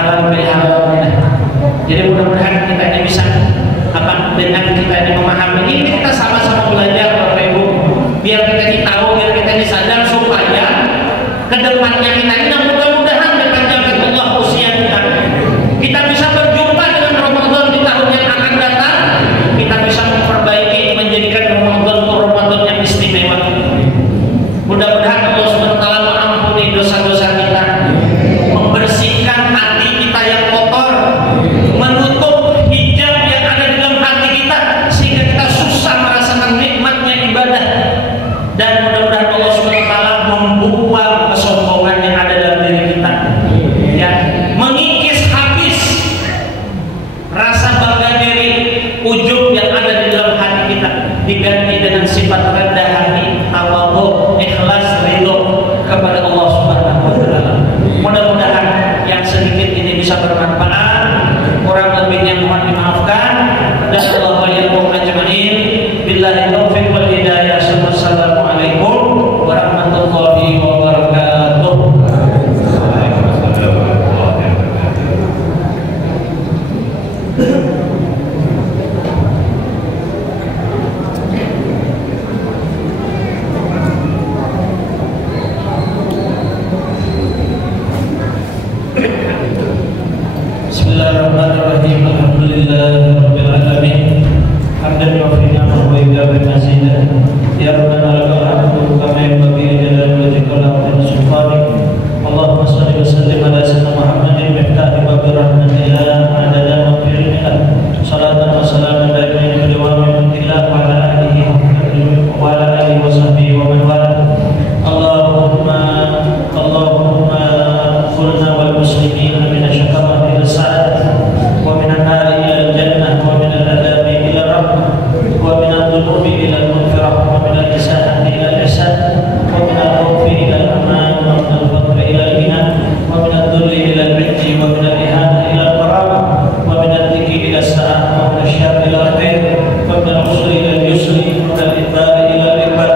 halal bil halal. Jadi mudah-mudahan kita ini bisa dengan kita ini memahami ini, kita sama-sama belajar Bapak Ibu, biar kita ini tahu, biar kita ini sadar, supaya kedepannya kita ini mudah-mudahan dengan jalan Allah usia kita bisa berjumpa dengan Ramadan di tahun yang akan datang, kita bisa memperbaiki, menjadikan Ramadan itu Ramadan yang istimewa. Mudah-mudahan Allah SWT mengampuni dosa-dosa kita, membersihkan hati kita yang kotor, menutup hijab yang ada di dalam hati kita sehingga kita susah merasakan nikmatnya ibadah, dan mudah-mudahan Allah SWT membuang kesombongan yang ada dalam diri kita, ya, mengikis habis rasa bangga diri, ujub yang ada di dalam hati kita, diganti dengan sifat rendah hati, tawadhu, ikhlas, ridho kepada Allah Subhanahu wa taala. Mudah-mudahan yang sedikit ini bisa bermanfaat, kurang lebihnya mohon dimaafkan, dan Allah waliyakum ajmain. Billahi taufiq wal hidayah. Assalamualaikum warahmatullahi wabarakatuh. Bismillahirrahmanirrahim. Alhamdulillahirabbil alamin. Hamdan yu'affi ni'amahu wa yujabi mazidah. Ya Rabbana lakal hamdu kama yanbaghi li jalali wajhika wa li sultanik. Allahumma shalli wa sallim ala sayyidina Muhammadin miftahi babi rahmatillah adada maghfiratillah. Salatan wa salaman daimin bi dawamillah wa ala alihi wa sahbihi wa man wala. Allahumma qulna wal muslimin min ash-shaqawati ila as-sa'adah wa min an-nari ila al-jannah wa min al-'adhabi ila ar-rahmah wa min adh-dhunubi ila al-maghfirah wa min al-isa'ati ila al-ihsan wa min al-khawfi ila al-aman wa min al-faqri ila al-ghina wa min ad-dhulli ila al-'izzi wa min al-ihana ila al-karamah wa min ad-dhikri ila as-sa'ah wa min asy-syarri ila al-khair wa min al-'usri ila al-yusri wa min al-idbari ila al-iqbal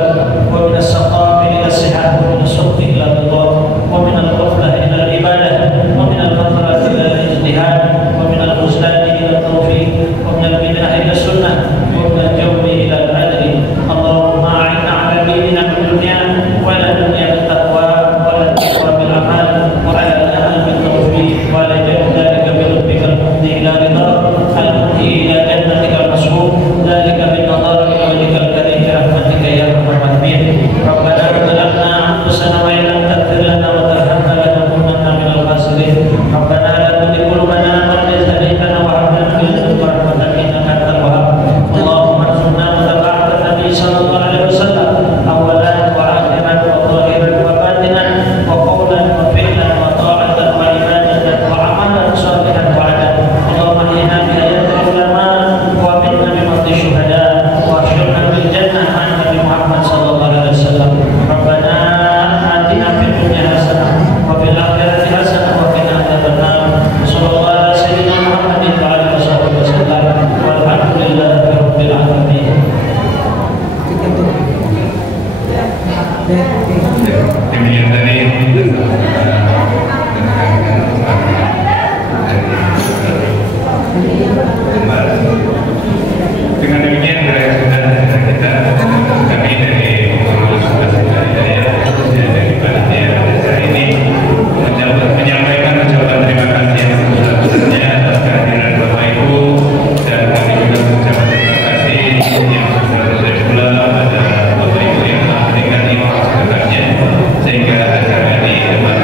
wa min as-saqami ila as-sihah wa min as-sukhti ila al-ridha wa min al-ghaflah ila al-ibadah wa min al-fatrati ila al-ijtihad wa min al-khuzlan ila al-tawfiq wa min al-bid'ah ila sunnah wa min al-jawri ila al-adli. Allahumma a'inna 'ala dinina fid dunya wa la dunya bil-taqwa wa la taqwa bil-amal wa 'ala al-amal bil-tawfiq wa la jannaka bi-lutfika al-muhdi ila ridha al-muhdi ila jannatika al-mas'ud dhalika bin-nadar ila wajhika al-karim bi rahmatika ya arhamar rahimin. Rabbana zalamna anfusana wa in lam taghfir lana wa tarhamna lanakunanna minal khasirin. Rabbana la tuzigh qulubana ba'da idh hadaytana wa hab lana min ladunka rahmatan innaka antal wahhab. Allahumma arzuqna mutaba'atan nabi sallallahu alaihi wasallam awalan wa akhiran wa zahiran wa batinan wa qawlan wa fi'lan wa ta'atan wa ibadatan wa amalan salihan wa 'adan. Allahumma ihdina bi ayatil ulama wa minna bi mawti syuhada wa asyirna bil jannah an Nabi Muhammad sallallahu alaihi wasallam. Rabbana atina fid dunya hasanah wa fil akhirati hasanah wa qina adzabannar. Sallallahu ala sayyidina Muhammadin wa alihi wasallam. Walhamdulillahi rabbil alamin. Demikian tadi dengan demikian sudah kita kami dari pengurus dari panitia acara ini menyampaikan ucapan terima kasih yang sebesar-besarnya atas kehadiran Bapak Ibu, dan kami juga mengucapkan terima kasih yang sebesar-besarnya pula pada Bapak Ibu yang telah memberikan informasi sehingga acara ini dapat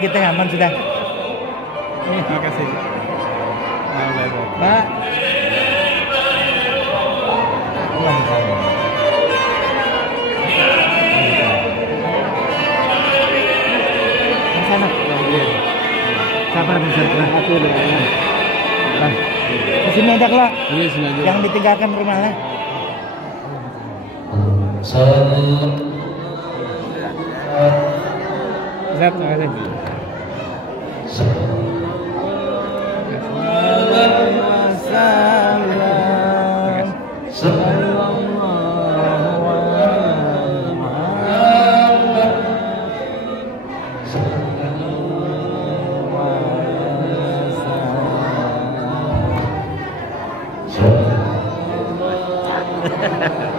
kita aman sudah. Terima kasih. Pak. Sana. Sabar bisa Di sini ada kelak. Yang ditinggalkan rumahnya. Zat, terima kasih. Hahaha.